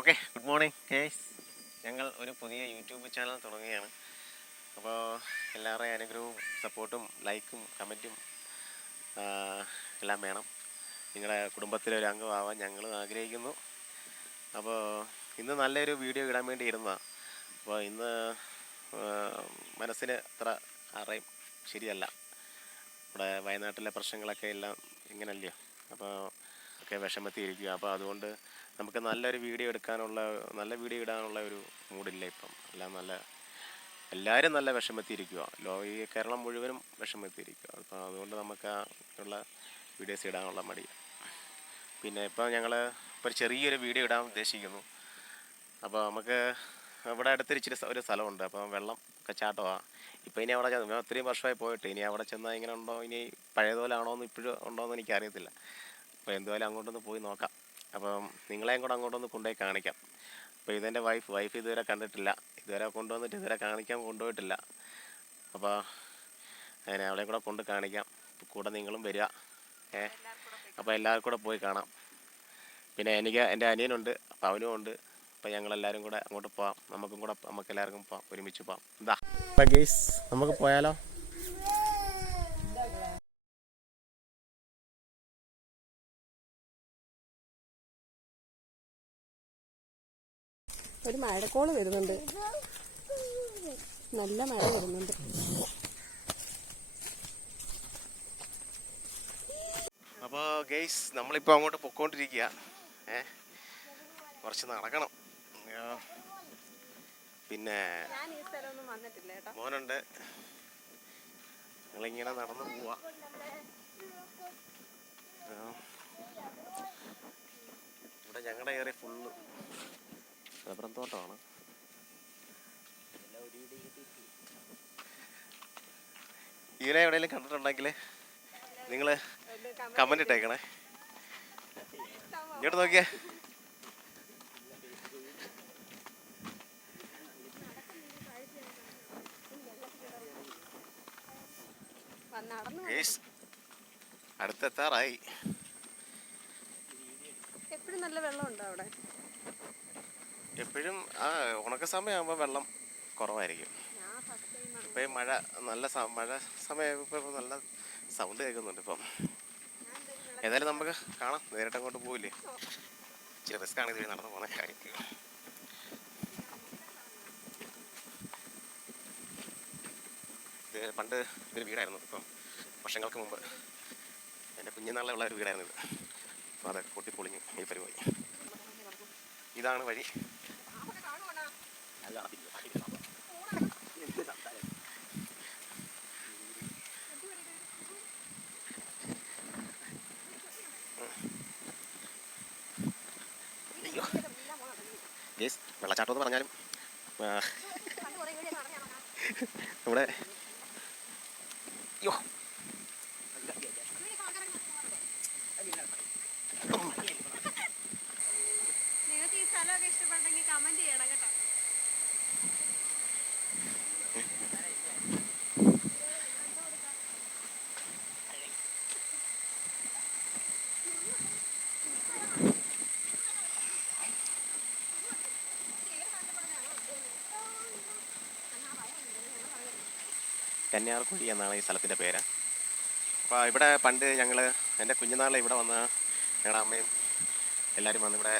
Okay good morning case ഞങ്ങൾ ഒരു പുതിയ യൂട്യൂബ് ചാനൽ തുടങ്ങുകയാണ്. അപ്പോൾ എല്ലാവരുടെയും അനുഗ്രഹവും സപ്പോർട്ടും ലൈക്കും കമന്റും എല്ലാം വേണം. നിങ്ങളുടെ കുടുംബത്തിലെ ഒരു അംഗമാവാൻ ഞങ്ങൾ ആഗ്രഹിക്കുന്നു. അപ്പോൾ ഇന്ന് നല്ലൊരു വീഡിയോ ഇടാൻ വേണ്ടി ഇരുന്നതാണ് അപ്പോൾ ഇന്ന് മനസ്സിന് അത്ര ആരെയും ശരിയല്ല. ഇവിടെ വയനാട്ടിലെ പ്രശ്നങ്ങളൊക്കെ എല്ലാം ഇങ്ങനല്ലയോ? അപ്പോൾ ഒക്കെ വിഷമത്തിയിരിക്കുക അപ്പോൾ അതുകൊണ്ട് നമുക്ക് നല്ലൊരു വീഡിയോ എടുക്കാനുള്ള നല്ല വീഡിയോ ഇടാനുള്ള ഒരു മൂഡില്ല ഇപ്പം. എല്ലാം നല്ല എല്ലാവരും നല്ല വിഷമത്തിയിരിക്കുക ലോ ഈ കേരളം മുഴുവനും വിഷമത്തിയിരിക്കുക അപ്പോൾ അതുകൊണ്ട് നമുക്ക് ആ ഉള്ള വീഡിയോസ് ഇടാനുള്ള മടി. പിന്നെ ഇപ്പോൾ ഞങ്ങൾ ഇപ്പോൾ ചെറിയൊരു വീഡിയോ ഇടാൻ ഉദ്ദേശിക്കുന്നു. അപ്പോൾ നമുക്ക് ഇവിടെ അടുത്തൊരു ഇച്ചിരി ഒരു സ്ഥലമുണ്ട്. അപ്പോൾ വെള്ളം ഒക്കെ ചാട്ടമാണ് ഇപ്പോൾ ഇനി അവിടെ ചെന്ന് ഒത്തിരി വർഷമായി പോയിട്ട് ഇനി അവിടെ ചെന്നാൽ ഇങ്ങനെ ഉണ്ടോ? ഇനി പഴയതുപോലെ ആണോ എന്ന് ഇപ്പോഴും ഉണ്ടോ എന്ന് എനിക്കറിയത്തില്ല. അപ്പോൾ എന്തുപോലെ അങ്ങോട്ടൊന്ന് പോയി നോക്കാം. അപ്പം നിങ്ങളെയും കൂടെ അങ്ങോട്ടൊന്ന് കൊണ്ടുപോയി കാണിക്കാം. അപ്പോൾ ഇതെന്റെ വൈഫ് വൈഫ് ഇതുവരെ കണ്ടിട്ടില്ല. ഇതുവരെ കൊണ്ടുവന്നിട്ട് ഇതുവരെ കാണിക്കാൻ കൊണ്ടുപോയിട്ടില്ല. അപ്പോൾ അങ്ങനെ അവളെ കൂടെ കൊണ്ട് കാണിക്കാം. കൂടെ നിങ്ങളും വരിക. ഏ? അപ്പോൾ എല്ലാവർക്കും കൂടെ പോയി കാണാം. പിന്നെ എനിക്ക് എന്റെ അനിയനുണ്ട് അപ്പോൾ അവനും ഉണ്ട്. അപ്പോൾ ഞങ്ങളെല്ലാവരും കൂടെ അങ്ങോട്ട് പോവാം. നമുക്കും കൂടെ നമുക്ക് എല്ലാവർക്കും പോവാം. ഒരുമിച്ച് പോവാം. എന്താ ഗെയ്സ് നമുക്ക് പോയാലോ? ഒരു മഴക്കോൾ വരുന്നുണ്ട്. നല്ല മഴ വരുന്നുണ്ട്. അപ്പോൾ ഗെയ്സ് നമ്മളിപ്പോൾ അങ്ങോട്ട് പൊക്കോണ്ടിരിക്കുക ഏ കുറച്ച് നടക്കണം. പിന്നെ മോനുണ്ട്. ഞങ്ങളിങ്ങനെ നടന്നു പോവാ. ഇവിടെ ഞങ്ങളുടെ ഫുള്ള് റബ്ബറും തോട്ടമാണ് ഇവനെ എവിടെയെങ്കിലും കണ്ടിട്ടുണ്ടെങ്കിൽ നിങ്ങൾ കമന്റ് ഇട്ടേക്കണേ. ഇങ്ങോട്ട് നോക്കിയേ. അടുത്തെത്താറായി. എപ്പോഴും നല്ല വെള്ളമുണ്ടോ അവിടെ? എപ്പോഴും ആ ഉണക്ക സമയമാകുമ്പോൾ വെള്ളം കുറവായിരിക്കും. ഇപ്പം മഴ നല്ല മഴ സമയമായപ്പോൾ ഇപ്പോൾ നല്ല സൗണ്ട് കേൾക്കുന്നുണ്ട് ഇപ്പം. ഏതായാലും നമുക്ക് കാണാം. നേരിട്ട് അങ്ങോട്ട് പോവില്ലേ? ഇച്ചിരി റിസ്ക് ആണ് ഇതിൽ നടന്നു പോകുന്ന കാര്യം ഇത് പണ്ട് ഇതൊരു വീടായിരുന്നു ഇപ്പം വർഷങ്ങൾക്ക് മുമ്പ്. എന്റെ കുഞ്ഞുനാളിലുള്ള ഒരു വീടായിരുന്നു ഇത്. അപ്പോൾ അതൊക്കെ പൊട്ടിപ്പൊളിഞ്ഞ് ഈ പരിപാടി. ഇതാണ് വഴി. വെള്ളച്ചാട്ടം എന്ന് പറഞ്ഞാലും നമ്മുടെ അയ്യോ. കന്യാർക്കുഴി എന്നാണ് ഈ സ്ഥലത്തിന്റെ പേര്. അപ്പോൾ ഇവിടെ പണ്ട് ഞങ്ങൾ എന്റെ കുഞ്ഞുനാളിൽ ഇവിടെ വന്ന് ഞങ്ങളുടെ അമ്മയും എല്ലാവരും വന്ന് ഇവിടെ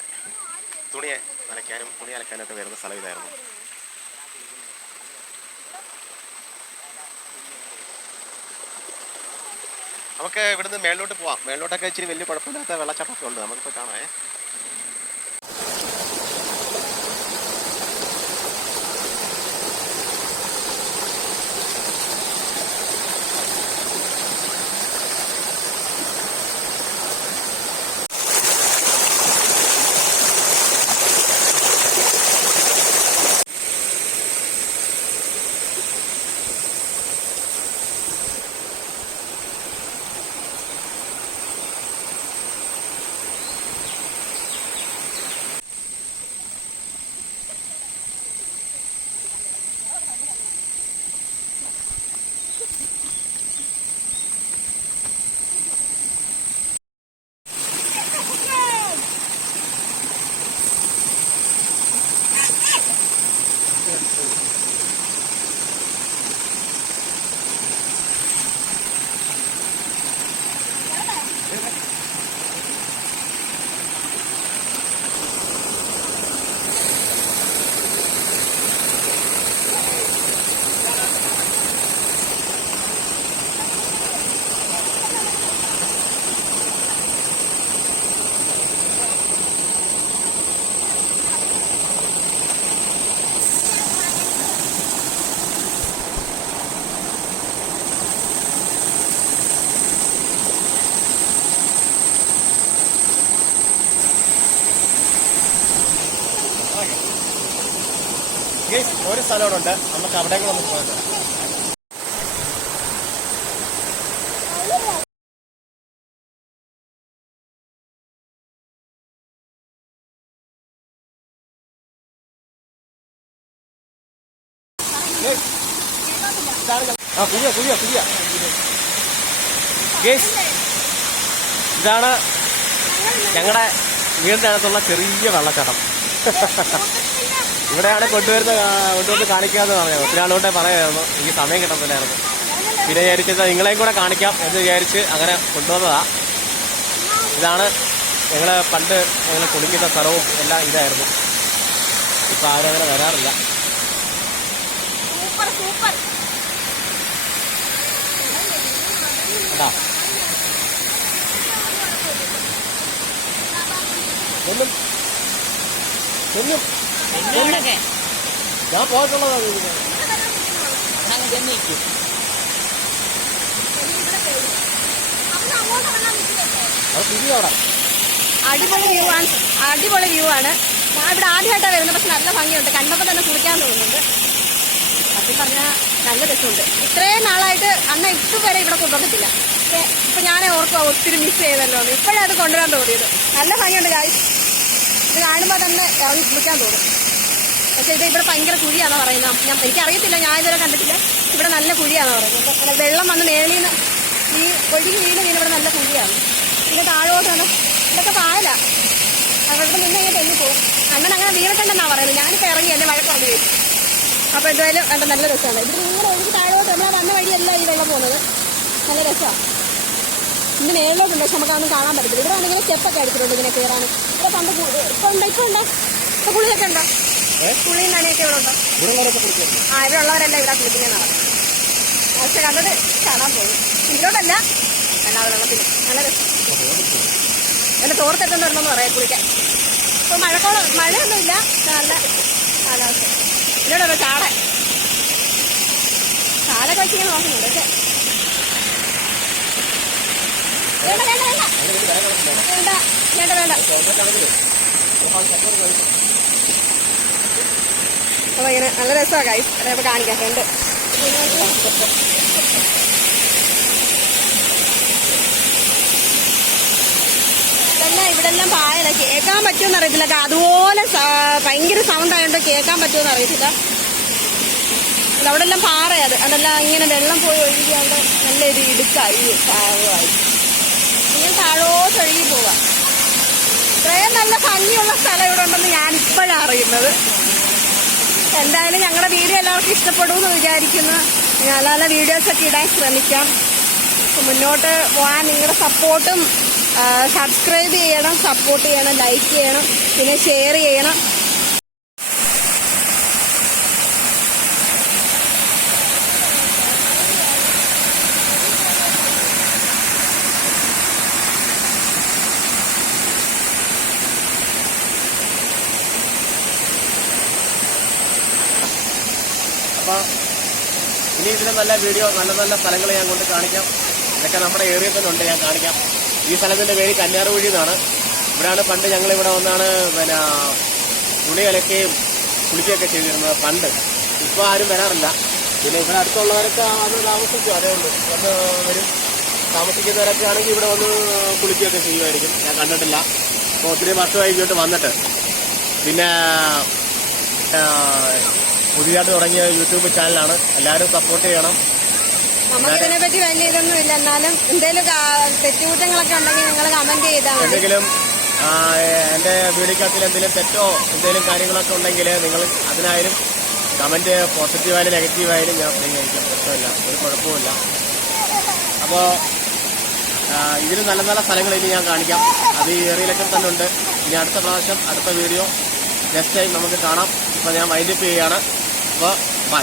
തുണി നനയ്ക്കാനും തുണി അലക്കാനും ഒക്കെ വരുന്ന സ്ഥലം ഇതായിരുന്നു. നമുക്ക് ഇവിടുന്ന് മേളിലോട്ട് പോവാം. മേളിലോട്ടൊക്കെ ഇച്ചിരി വലിയ കുഴപ്പമില്ലാത്ത വെള്ളച്ചാട്ടമൊക്കെ ഉണ്ട്. നമുക്കിപ്പോൾ കാണാമേ. ഗേസ് അവിടെ സ്ഥലം ഉണ്ട് നമുക്ക് അവിടെ കൂടെ ഒന്ന് പോയിട്ട് ആ പുതിയ പുതിയ പുതിയ ഗേസ് ഇതാണ് ഞങ്ങളുടെ വീടിനകത്തുള്ള ചെറിയ വെള്ളച്ചാട്ടം. ഇവിടെയാണ് കൊണ്ടുവരുന്ന കൊണ്ടുവന്ന് കാണിക്കാന്ന് പറഞ്ഞത്. ഒത്തിരി ആളുകൊണ്ടേ പറയായിരുന്നു. എനിക്ക് സമയം കിട്ടത്തില്ലായിരുന്നു. പിന്നെ വിചാരിച്ചത് നിങ്ങളെയും കൂടെ കാണിക്കാം എന്ന് വിചാരിച്ച് അങ്ങനെ കൊണ്ടുവന്നതാ. ഇതാണ് ഞങ്ങൾ പണ്ട് ഞങ്ങൾ കുളിക്കുന്ന സ്ഥലവും എല്ലാം ഇതായിരുന്നു. ഇപ്പം ആരും അങ്ങനെ വരാറില്ല. കേട്ടാ ഒന്നും ഒന്നും ഞാൻ പോയിട്ടുള്ളതാണ് അടിപൊളി വ്യൂ ആണ്. അടിപൊളി വ്യൂ ആണ്. ഞാൻ ഇവിടെ ആദ്യമായിട്ടാണ് വരുന്നത്. പക്ഷെ നല്ല ഭംഗിയുണ്ട്. കണ്ടപ്പോൾ തന്നെ കുളിക്കാൻ തോന്നുന്നുണ്ട്. സത്യം പറഞ്ഞാൽ നല്ല രസമുണ്ട്. ഇത്രയും നാളായിട്ട് അണ്ണ ഇതുവരെ ഇവിടെ കൊണ്ടുവന്നിട്ടില്ല. പക്ഷേ ഇപ്പം ഞാനേ ഓർക്കുക ഒത്തിരി മിസ് ചെയ്തല്ലോ ഇപ്പോഴേ ഇപ്പോഴാണ് അത് കൊണ്ടുവരാൻ തോന്നിയത്. നല്ല ഭംഗിയുണ്ട് കാര്യം ഇത് കാണുമ്പോൾ തന്നെ ഇറങ്ങി കുളിക്കാൻ തോന്നും. പക്ഷേ ഇത് ഇവിടെ ഭയങ്കര കുഴിയാണെന്ന് പറയുന്നത് ഞാൻ എനിക്കറിയത്തില്ല ഞാൻ ഇതുവരെ കണ്ടിട്ടില്ല. ഇവിടെ നല്ല കുഴിയാണെന്ന് പറയുന്നത് അല്ല വെള്ളം വന്ന് മേളിൽ നിന്ന് ഈ ഒഴുകി വീണ് വീണ് ഇവിടെ നല്ല കുഴിയാണ്. പിന്നെ താഴോട്ടാണ് ഇതൊക്കെ പായല. അവിടെ നിന്ന് ഇങ്ങനെ തെങ്ങി പോകും. അങ്ങനെ അങ്ങനെ വീണിട്ടുണ്ടെന്നാണ് പറയുന്നത് ഞാനിപ്പോൾ ഇറങ്ങി എന്നെ വഴക്കുറങ്ങി വരും അപ്പോൾ എന്തായാലും വേണ്ട നല്ല രസമാണ്. ഇവിടെ ഇങ്ങനെ ഒഴുകി താഴോട്ട് നമ്മൾ വന്ന വഴിയല്ല ഈ വെള്ളം പോകുന്നത്. നല്ല രസമാണ്. ഇന്ന് മേളിലോട്ടുണ്ട്? പക്ഷെ നമുക്കതൊന്നും കാണാൻ പറ്റത്തില്ല. ഇവിടെ ആണെങ്കിൽ സ്റ്റെപ്പൊക്കെ അടിച്ചിട്ടുണ്ട് ഇങ്ങനെ കയറാൻ. ഇവിടെ പണ്ട് ഇപ്പോൾ ഇപ്പൊ ഉണ്ട്? ഇപ്പൊ ഉണ്ടോ? ഇപ്പോൾ കുളിയൊക്കെ ഉണ്ടോ? ഏ? കുളിയും നനയൊക്കെ ഇവിടെ ഉണ്ടോ? ആ ഇവിടെ ഉള്ളവരെല്ലാം ഇവിടെ കുളിക്കുന്നതാണ് പക്ഷെ കണ്ടിട്ട് കാണാൻ പോകും ഇതിലോട്ടല്ല അല്ലാതെ വെള്ളത്തിൽ. നല്ല രസം. എന്നെ തോർത്തെത്തുന്ന വരണമെന്ന് പറയാം കുളിക്കാൻ ഇപ്പൊ മഴക്കോളം മഴയൊന്നുമില്ല പക്ഷെ നല്ല കാലാവസ്ഥ. ഒരു ചാട. ചാടൊക്കെ വെച്ചിങ്ങനെ നോക്കുന്നുണ്ട് പക്ഷെ വേണ്ട വേണ്ട വേണ്ട. വേണ്ട വേണ്ട വേണ്ട. അപ്പൊ ഇങ്ങനെ നല്ല രസമാണ് കൈ അതേപോലെ കാണിക്കാം രണ്ട് ഇതെല്ലാം ഇവിടെ എല്ലാം പായല. കേൾക്കാൻ പറ്റുമെന്ന് അറിയത്തില്ല. അതുപോലെ ഭയങ്കര സൗണ്ട് ആയതുകൊണ്ട് കേൾക്കാൻ പറ്റുമെന്ന് അറിയത്തില്ല. അവിടെ എല്ലാം പാറയത് അതെല്ലാം ഇങ്ങനെ വെള്ളം പോയി ഒഴുകി അവിടെ നല്ല ഒരു ഇടുക്കായി പാവമായി. ഇങ്ങനെ താഴോട്ട് ഒഴുകി പോവാ. ഇത്രയും നല്ല ഭംഗിയുള്ള സ്ഥലം ഇവിടെ ഉണ്ടെന്ന് ഞാൻ ഇപ്പോഴാണ് അറിയുന്നത്. എന്തായാലും ഞങ്ങളുടെ വീഡിയോ എല്ലാവർക്കും ഇഷ്ടപ്പെടുമെന്ന് വിചാരിക്കുന്നു. നല്ല നല്ല വീഡിയോസൊക്കെ ഇടാൻ ശ്രമിക്കാം. മുന്നോട്ട് പോകാൻ നിങ്ങളുടെ സപ്പോർട്ടും സബ്സ്ക്രൈബ് ചെയ്യണം സപ്പോർട്ട് ചെയ്യണം ലൈക്ക് ചെയ്യണം പിന്നെ ഷെയർ ചെയ്യണം അപ്പോൾ നല്ല വീഡിയോ നല്ല നല്ല സ്ഥലങ്ങൾ ഞാൻ കൊണ്ട് കാണിക്കാം. ഇതൊക്കെ നമ്മുടെ ഏരിയയിൽ തന്നെ ഉണ്ട് ഞാൻ കാണിക്കാം. ഈ സ്ഥലത്തിന്റെ പേര് കന്യാർകുഴി എന്നാണ്. ഇവിടെയാണ് പണ്ട് ഞങ്ങൾ ഇവിടെ വന്നാണ് പിന്നെ തുണി അലക്കുകയും കുളിക്കുകയൊക്കെ ചെയ്തിരുന്നത് പണ്ട്. ഇപ്പോൾ ആരും വരാറില്ല. പിന്നെ ഇവിടെ അടുത്തുള്ളവരൊക്കെ അത് താമസിക്കും അതേ ഉള്ളൂ. വന്ന് വരും. താമസിക്കുന്നവരൊക്കെ ആണെങ്കിൽ ഇവിടെ വന്ന് കുളിക്കുകയൊക്കെ ചെയ്യുമായിരിക്കും. ഞാൻ കണ്ടിട്ടില്ല. അപ്പോൾ ഒത്തിരി വർഷമായി ഇങ്ങോട്ട് വന്നിട്ട്. പിന്നെ പുതിയതായിട്ട് തുടങ്ങിയ യൂട്യൂബ് ചാനലാണ്. എല്ലാവരും സപ്പോർട്ട് ചെയ്യണം. നമുക്കിതിനെ പറ്റി വലിയ ഇതൊന്നും ഇല്ല എന്നാലും എന്തെങ്കിലും തെറ്റുകുറ്റങ്ങളൊക്കെ ഉണ്ടെങ്കിൽ നിങ്ങൾ കമന്റ് ചെയ്താൽ എന്തെങ്കിലും എന്റെ വീഡിയോക്കകത്തിൽ എന്തെങ്കിലും തെറ്റോ എന്തെങ്കിലും കാര്യങ്ങളൊക്കെ ഉണ്ടെങ്കിൽ നിങ്ങൾ അതിനായാലും കമന്റ് പോസിറ്റീവായാലും നെഗറ്റീവായാലും ഞാൻ പ്രതികരിക്കാം. പ്രശ്നമില്ല. ഒരു കുഴപ്പമില്ല അപ്പോൾ ഇതിന് നല്ല നല്ല സ്ഥലങ്ങൾ ഇനി ഞാൻ കാണിക്കാം. അത് ഈ ഏറിയയിലൊക്കെ തന്നെ ഉണ്ട്. ഇനി അടുത്ത പ്രാവശ്യം അടുത്ത വീഡിയോ നെക്സ്റ്റ് ടൈം നമുക്ക് കാണാം. ഇപ്പൊ ഞാൻ വൈൻഡപ്പ് ചെയ്യുകയാണ്. അപ്പോൾ ബൈ